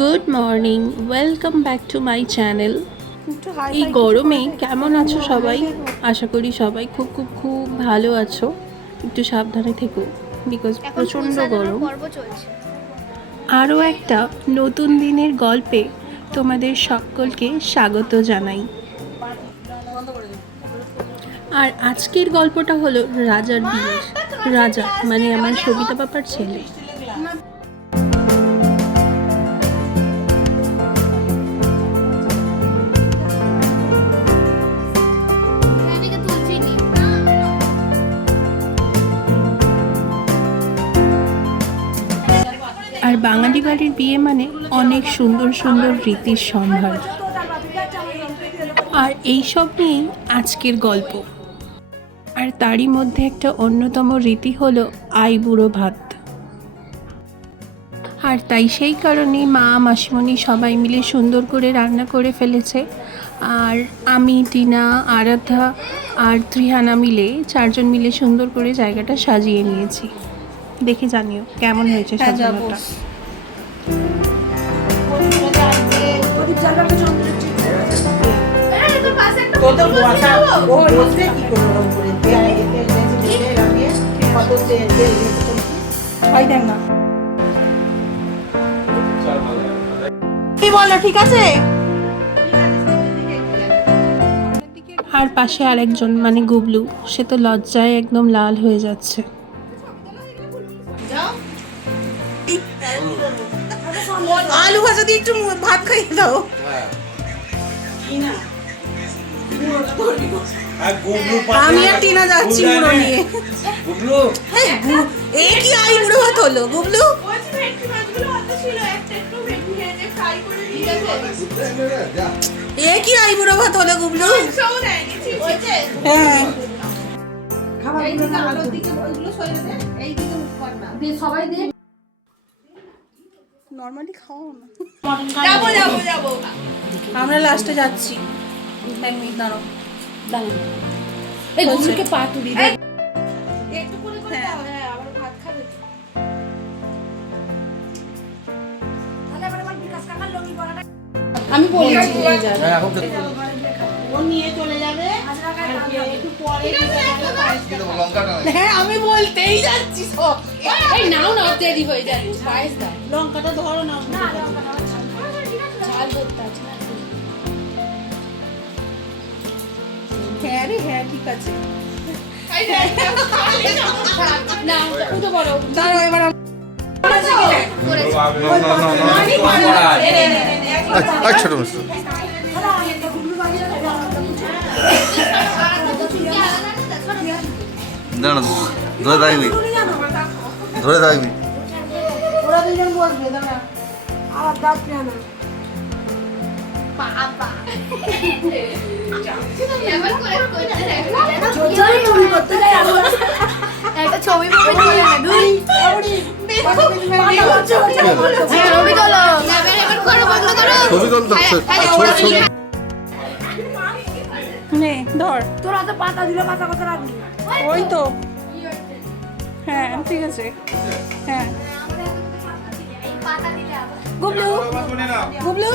Good morning, welcome back to my channel. এই গরমে কেমন আছো সবাই? আশা করি সবাই খুব খুব খুব ভালো আছো। একটু সাবধানে থেকো, বিকজ প্রচণ্ড গরম। আরও একটা নতুন দিনের গল্পে তোমাদের সকলকে স্বাগত জানাই। আর আজকের গল্পটা হলো রাজার বিয়ের। রাজা মানে আমার সবিতা বাবার ছেলে। আর বাঙালি বাড়ির বিয়ে মানে অনেক সুন্দর সুন্দর রীতির সম্ভার। আর এইসব নিয়েই আজকের গল্প। আর তারই মধ্যে একটা অন্যতম রীতি হলো আইবুড়ো ভাত। আর তাই সেই কারণেই মা মাসিমণি সবাই মিলে সুন্দর করে রান্না করে ফেলেছে। আর আমি, টিনা, আরাধ্যা আর ত্রিহানা মিলে চারজন মিলে সুন্দর করে জায়গাটা সাজিয়ে নিয়েছি। দেখে জানিও কেমন হয়েছে সাজানোটা। ঠিক আছে। আর পাশে আরেকজন মানে গুবলু, সে তো লজ্জায় একদম লাল হয়ে যাচ্ছে। আলু ভাজা দিয়ে একটু ভাত খাইয়ে দাও। আমি আর টিনা যাচ্ছি মুড়ো নিয়ে। এ কি আই মুড়ো ভাত হলো গুবলু? এ কি আই মুড়ো ভাত হলো গুবলু? হ্যাঁ নরমালি খাও না। যাবো আমরা লাস্টে যাচ্ছি। এক মিনিট দাঁড়াও। এই গুবলুকে পা তুলি দে। একটু করে দাও। হ্যাঁ আবার ভাত খাবে। তাহলে আবার আমার বিকাশ কাকার লঙ্গি পরাটা আমি বলেছি নিয়ে যাবে। ও নিয়ে চলে যাবে। একটু পরে হ্যাঁ আমি বলতেই যাচ্ছি সব। এই নাও না দেরি হয়ে যাচ্ছে। পায়েস দাও। লঙ্কাটা ধরো না। না লঙ্কাটা ঝাল করতে আছে। হ্যাঁ রে হ্যাঁ ঠিক আছে। না উঠে পড়ো। দাঁড়াও এবার আচ্ছা দাঁড়া ধরে থাকবি ধরে থাকবি। ওরা দুজন বসবে দাঁড়া। আর দাঁত না একটা ছবি ধর তোরা তো পাতা দিলে পাতা কথা রাখবি। ওই তো হ্যাঁ ঠিক আছে। হ্যাঁ গুবলু গুবলু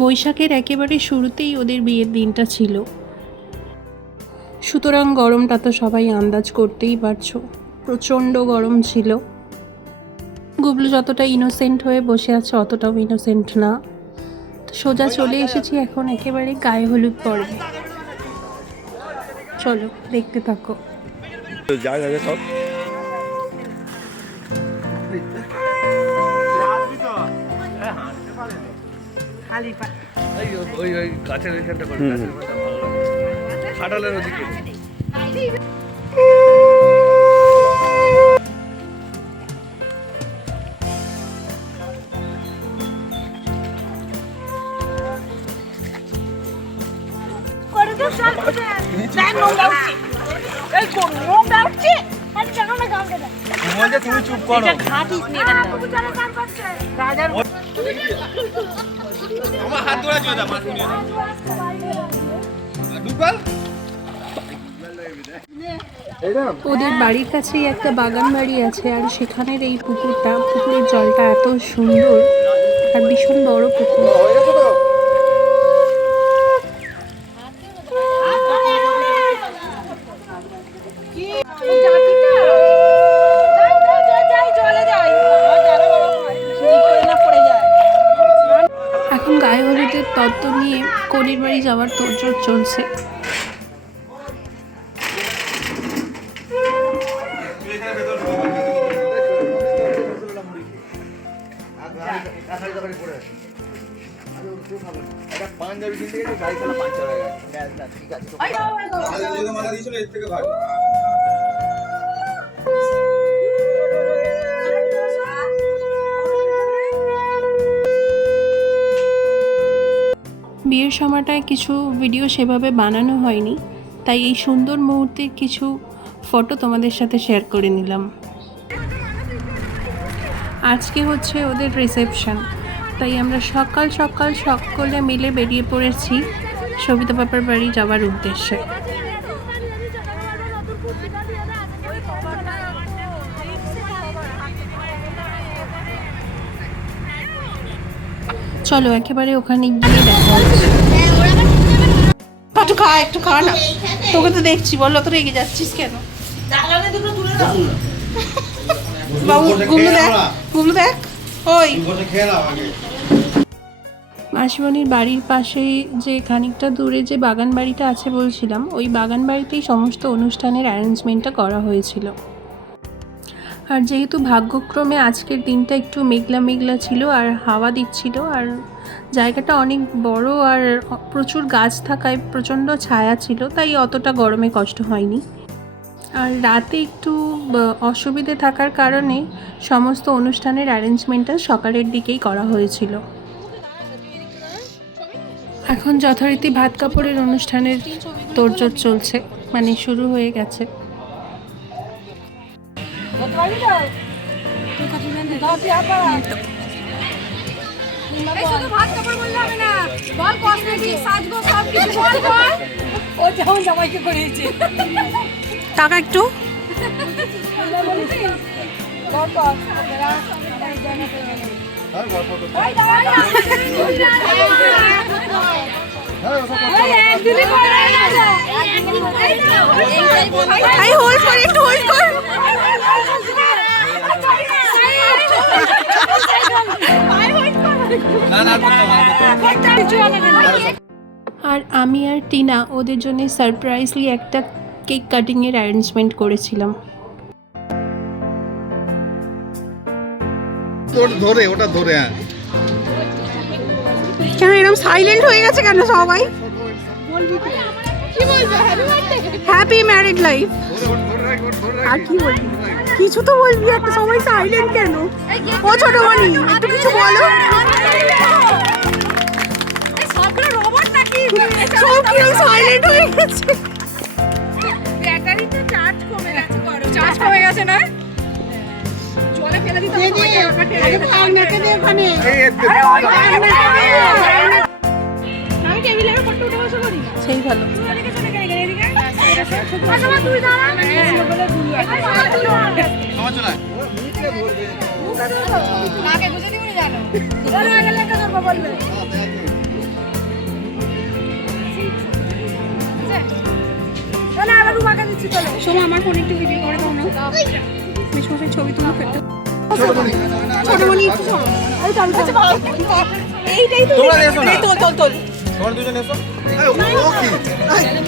বৈশাখের একেবারে শুরুতেই ওদের বিয়ের দিনটা ছিল, সুতরাং গরমটা তো সবাই আন্দাজ করতেই পারছো। প্রচণ্ড গরম ছিল। গুবলু যতটা ইনোসেন্ট হয়ে বসে আছে অতটাও ইনোসেন্ট না। তো সোজা চলে এসেছি এখন একেবারে গায়ে হলুদ পর্বে। চলো দেখতে থাকো। সব ওই গাছের ওইখানটা করে খাটালের ওদিকে তুমি চুপ করো। আমার হাত ধরে চলে দাও। ওদের বাড়ির কাছেই একটা বাগান বাড়ি আছে, আর সেখানের এই পুকুরটা, পুকুরের জলটা এত সুন্দর আর ভীষণ বড় পুকুর। এখন গায়ে হলুদের তত্ত্ব নিয়ে কনির বাড়ি যাওয়ার তোড়জোড় চলছে। পাঞ্জাবি কিনতে গেছে গাড়ি চালা পাঞ্চার হয়ে গেছে। ঠিক আছে মালা দিয়েছিল এর থেকে ভালো। বিয়ের সময়টায় কিছু ভিডিও সেভাবে বানানো হয়নি, তাই এই সুন্দর মুহূর্তের কিছু ফটো তোমাদের সাথে শেয়ার করে নিলাম। আজকে হচ্ছে ওদের রিসেপশন, তাই আমরা সকাল সকাল সকলে মিলে বেরিয়ে পড়েছি সবিতা পাপার বাড়ি যাওয়ার উদ্দেশ্যে। চলো একেবারে ওখানে গিয়ে দেখা হচ্ছে। একটু খা না, তোকে তো দেখছি, বলো তো রেগে যাচ্ছিস কেন? বাবু গুগলু দেখ ওই মাসিমণির বাড়ির পাশে যে খানিকটা দূরে যে বাগান বাড়িটা আছে বলছিলাম, ওই বাগান বাড়িতেই সমস্ত অনুষ্ঠানের অ্যারেঞ্জমেন্টটা করা হয়েছিল। আর যেহেতু ভাগ্যক্রমে আজকের দিনটা একটু মেঘলা মেঘলা ছিল আর হাওয়া দিচ্ছিল, আর জায়গাটা অনেক বড় আর প্রচুর গাছ থাকায় প্রচণ্ড ছায়া ছিল, তাই অতটা গরমে কষ্ট হয়নি। আর রাতে একটু অসুবিধে থাকার কারণে সমস্ত অনুষ্ঠানের অ্যারেঞ্জমেন্টটা সকালের দিকেই করা হয়েছিল। এখন যথারীতি ভাত কাপড়ের অনুষ্ঠানের তোড়জোড় চলছে, মানে শুরু হয়ে গেছে। টাকা একটু আর আমি আর টিনা ওদের জন্য সারপ্রাইজলি একটা কেক কাটিংয়ের অ্যারেঞ্জমেন্ট করেছিলাম। ওটা ধরে কেন এরকম সাইলেন্ট হয়ে গেছে কেন সবাই? Happy married life. আর কি বলবি? কিছু তো বলবি, একটা সবাই সাইলেন্ট কেন? ও ছোট মানি একটু কিছু বলো। সব কি সাইলেন্ট হয়ে গেছে? ব্যাটারিতে চার্জ কমে গেছে, চার্জ কমে গেছে না? জলে ফেলে দিতে হবে। নাকে দে ওখানে। আমি টেবিলের উপর উঠে বসে করি। সেই ভালো। আচ্ছা তুই দাঁড়া। আমার চলে। নাকে গুজে দিবি জানো। বলো আগে লেখা করব বলবে। চলো আবার রুমাকে দিচ্ছি, চলো। সোমা আমার ফোনে একটু ভিডিও করে দাও না। মিশমশাই ছবি তুলে ফেলতে। ছোটমণি একটু সরো। এই তো এইটাই তো। তোমরা এসো না। তোল। তোমরা দুজন এসো। ও কি?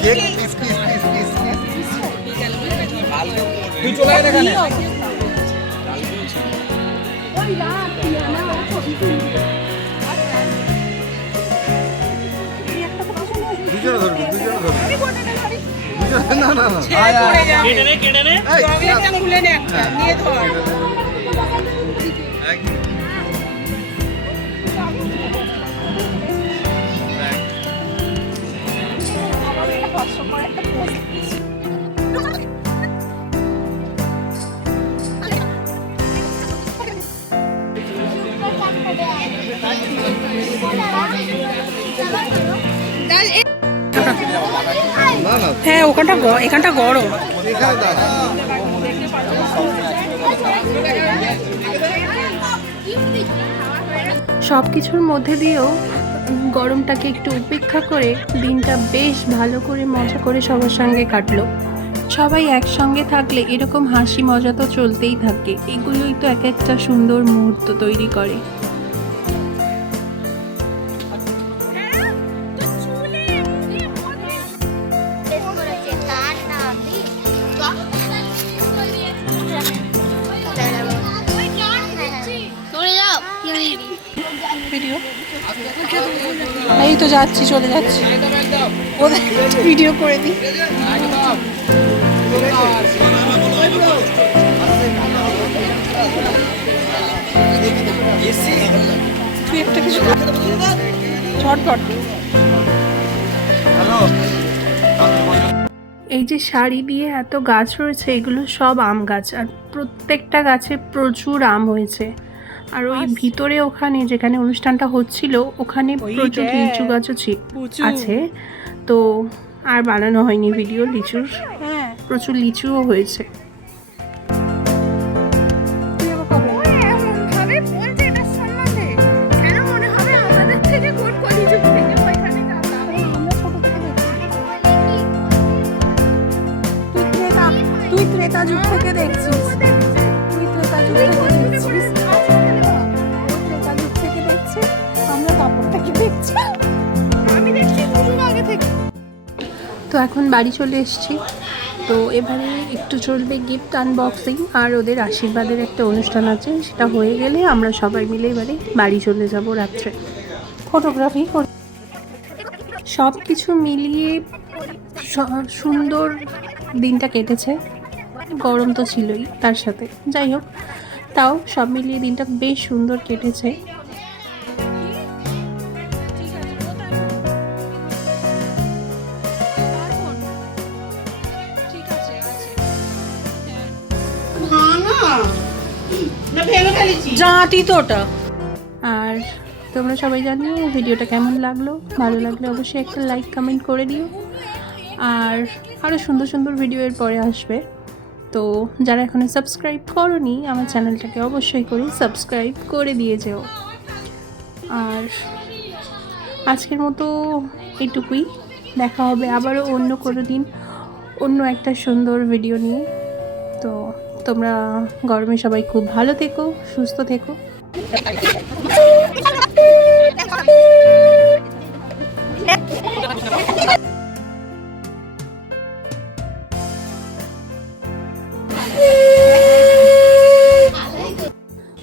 Cake please. তুই চলে আয় এখানে। ওই রাত না ছবি তুলি। দুজনে ধরবি। আমি কোটে না ধরি। না কেটে নে। চকলেটটা খুলে নে একটা, নিয়ে ধর। হ্যাঁ এখানটা গরম। সব কিছুর মধ্যে দিয়েও গরমটাকে একটু উপেক্ষা করে দিনটা বেশ ভালো করে মজা করে সবার সঙ্গে কাটলো। সবাই একসঙ্গে থাকলে এরকম হাসি মজা তো চলতেই থাকে, এগুলোই তো এক একটা সুন্দর মুহূর্ত তৈরি করে। ভিডিও এই তো যাচ্ছি, চলে যাচ্ছি, ওদের ভিডিও করে দিই। তুই একটা কিছু ঝটপট। এই যে শাড়ি দিয়ে এত গাছ রয়েছে, এগুলো সব আম গাছ, আর প্রত্যেকটা গাছে প্রচুর আম হয়েছে। আর ওই ভিতরে ওখানে যেখানে অনুষ্ঠানটা হচ্ছিল ওখানে প্রচুর লিচু গাছও আছে, তো আর বানানো হয়নি ভিডিও লিচুর। প্রচুর লিচুও হয়েছে। তুই ত্রেতা যুগ থেকে দেখছিস, আমরা কাপড় থেকে দেখছি, আমি দেখছি দুদিন আগে থেকে। তো এখন বাড়ি চলে এসেছি, তো এবারে একটু চলবে গিফট আনবক্সিং, আর ওদের আশীর্বাদের একটা অনুষ্ঠান আছে, সেটা হয়ে গেলে আমরা সবাই মিলে এবারে বাড়ি চলে যাব রাত্রে। ফটোগ্রাফি সব কিছু মিলিয়ে সুন্দর দিনটা কেটেছে। গরম তো ছিলই তার সাথে, যাই হোক তাও সব মিলিয়ে দিনটা বেশ সুন্দর কেটেছে। জাঁতি তো ওটা। আর তোমরা সবাই জানিও ভিডিওটা কেমন লাগলো, ভালো লাগলে অবশ্যই একটা লাইক কমেন্ট করে দিও। আর আরও সুন্দর সুন্দর ভিডিও এর পরে আসবে, তো যারা এখনো সাবস্ক্রাইব করোনি আমার চ্যানেলটাকে অবশ্যই করে সাবস্ক্রাইব করে দিয়ে যেও। আর আজকের মতো এইটুকুই, দেখা হবে আবারও অন্য কোনো দিন অন্য একটা সুন্দর ভিডিও নিয়ে। তো তোমরা গরমে সবাই খুব ভালো থেকো, সুস্থ থেকো।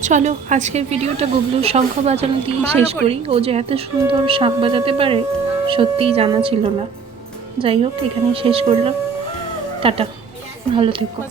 চলো আজকের ভিডিওটা গুবলুর শঙ্খ বাজানো দিয়ে শেষ করি। ও যে এত সুন্দর শাঁখ বাজাতে পারে সত্যিই জানা ছিল না। যাই হোক এখানেই শেষ করলাম, টাটা, ভালো থেকো।